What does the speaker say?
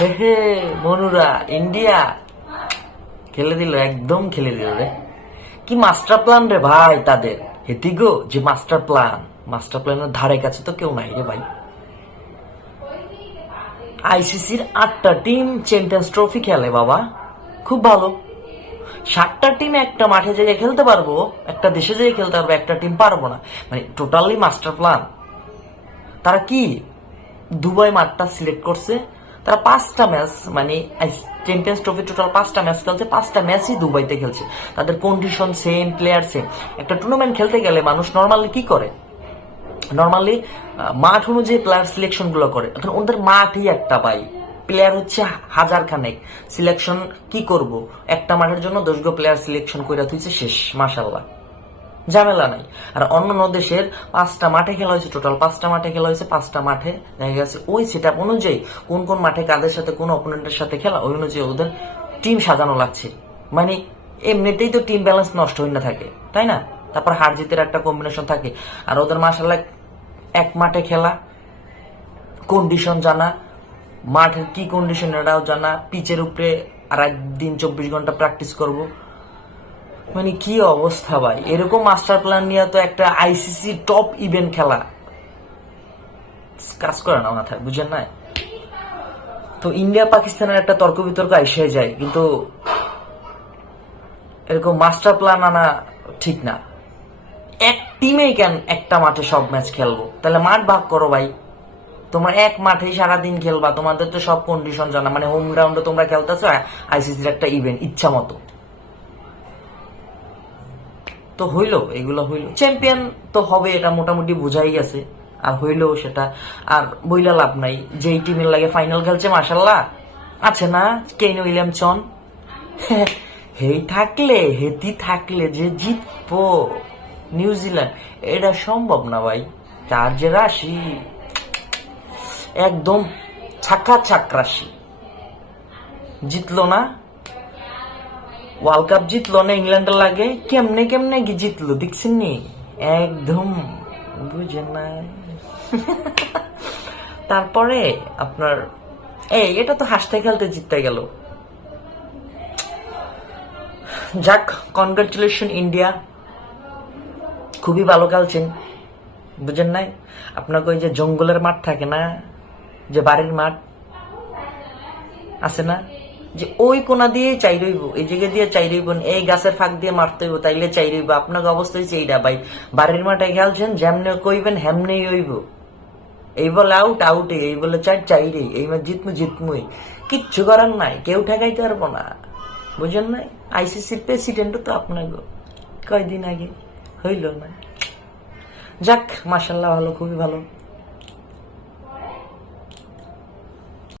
হে হে মনুরা India. খেলে দিল, একদম খেলে দিল রে। কি মাস্টার প্ল্যান রে ভাই তাদের? হেতি গো, যে মাস্টার প্ল্যান মাস্টার প্ল্যানের ধারে কাছে তো কেউ নাই রে ভাই। আইসিসির আটটা টিম চ্যাম্পিয়ন্স ট্রফি খেলে বাবা। খুব ভালো। সাতটা টিম একটা মাঠে যেয়ে খেলতে পারব, একটা দেশে যেয়ে খেলতে পারব, একটা টিম পারব না। মানে টোটালি মাস্টার প্ল্যান তারা কি? দুবাই মাঠটা সিলেক্ট করছে। তারা পাঁচটা ম্যাচ মানে চ্যাম্পিয়ন্স ট্রফি টোটাল পাঁচটা ম্যাচ খেলছে, পাঁচটা ম্যাচই দুবাইতে খেলছে। তাদের কন্ডিশন সেম প্লেয়ার সেম একটা টুর্নামেন্ট খেলতে গেলে মানুষ নর্মালি কি করে? নর্মালি মাঠ অনুযায়ী প্লেয়ার সিলেকশনগুলো করে। ওদের মাঠই একটা পাই। প্লেয়ার হচ্ছে হাজার খানেক। সিলেকশন কি করব? একটা মাঠের জন্য দশগো প্লেয়ার সিলেকশন করে তুইছে শেষ মাসাল্লাহ ঝামেলা নাই। আর অন্যান্য দেশের পাঁচটা মাঠে খেলা হয়েছে টোটাল পাঁচটা মাঠে খেলা হয়েছে, পাঁচটা মাঠে দেখা গেছে ওই সেট অনুযায়ী কোন কোন মাঠে কাদের সাথে, কোন অপোনেন্টের সাথে খেলা, ওই অনুযায়ী ওদের টিম সাজানো লাগছে। মানে এমনিতেই তো টিম ব্যালেন্স নষ্ট হয়ে না থাকে, তাই না? তারপর হার জিতের একটা কম্বিনেশন থাকে। আর ওদের মাসাল্লাহ এক মাঠে খেলা কন্ডিশন জানা, মাঠের কি কন্ডিশন এটাও জানা পিচের উপরে আর একদিন চব্বিশ ঘণ্টা প্র্যাকটিস করব। মানে কি অবস্থা ভাই? এরকম মাস্টার প্ল্যান নিয়ে তো একটা আইসিসি টপ ইভেন্ট খেলা। কাজ করে না মাথায়, বুঝেন না তো ইন্ডিয়া পাকিস্তানের একটা তর্ক বিতর্ক এসে যায়, কিন্তু এরকম মাস্টার প্ল্যান আনা ঠিক না। এক টিমেই কেন একটা মাঠে সব ম্যাচ খেলব? তাহলে মাঠ ভাগ করো ভাই। তোমরা এক মাঠে সারাদিন খেলবা, তোমাদের তো সব কন্ডিশন জানা। মানে হোম গ্রাউন্ডে তোমরা খেলতেছো আইসিসির একটা ইভেন্ট ইচ্ছা মতো। তো হইল, এগুলো হইল। চ্যাম্পিয়ন তো হবে, এটা মোটামুটি বোঝাই গেছে। আর হইল সেটা, আর বইলা লাভ নাই। যেই টিমের লাগে ফাইনাল খেলছে মার্শাল্লাহ আছে না কেন উইলিয়ামসন হেই থাকলে, হেতি থাকলে যে জিতবো। নিউজিল্যান্ড এটা সম্ভব না ভাই। তার যে রাশি, একদম ছাক্কা ছাক রাশি। জিতলো না? ওয়ার্ল্ড কাপ জিতলো না ইংল্যান্ডের লাগে? কেমনে কেমনে কি জিতলো? দেখছেন নি? একদম বুঝেন না। তারপরে আপনার, এই, এটা তো হাসতে খেলতে জিততে গেল। যাক কনগ্রাচুলেশন ইন্ডিয়া খুবই ভালো খেলছেন। বুঝেন নাই? আপনাকে ওই যে জঙ্গলের মাঠ থাকে না? যে বাড়ির মাঠ? আছে না? যে ওই কোনা দিয়ে চাই রইব, এই জায়গা দিয়ে চাই রইব এই গাছের ফাঁক দিয়ে মারতে হইব, তাইলে চাই রইব। আপনাকে অবস্থা হচ্ছে এইটা ভাই। বাড়ির মাঠে খেলছেন, যেমনে কইবেন হেমনেই হইব। এই বলে আউট আউটে এই বলে চাই চাই রে, এই ম্যাচ জিতমু, জিতমুই। কিচ্ছু করার নাই, কেউ ঠেকাইতে পারব না। বুঝেন নাই? আইসিসির প্রেসিডেন্টও তো আপনাকে কয়দিন আগে? হইল না। যাক মাসাল্লাহ ভালো, খুবই ভালো।